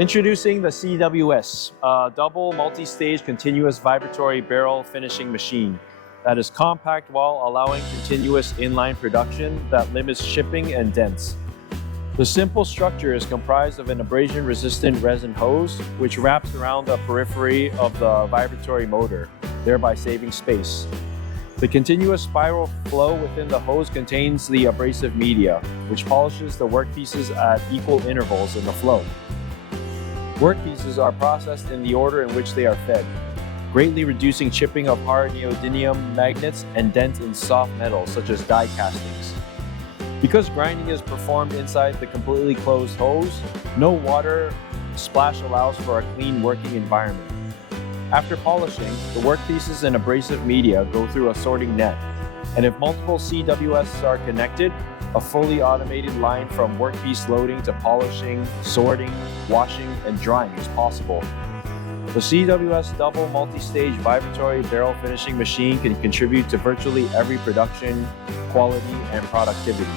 Introducing the CWS, a double multi-stage continuous vibratory barrel finishing machine that is compact while allowing continuous inline production that limits chipping and dents. The simple structure is comprised of an abrasion-resistant resin hose which wraps around the periphery of the vibratory motor, thereby saving space. The continuous spiral flow within the hose contains the abrasive media, which polishes the workpieces at equal intervals in the flow. Workpieces are processed in the order in which they are fed, greatly reducing chipping of hard neodymium magnets and dents in soft metals such as die castings. Because grinding is performed inside the completely closed hose, no water splash allows for a clean working environment. After polishing, the workpieces and abrasive media go through a sorting net, and if multiple CWS are connected, a fully automated line from workpiece loading to polishing, sorting, washing, and drying is possible. The CWS double multi-stage vibratory barrel finishing machine can contribute to virtually every production, quality, and productivity.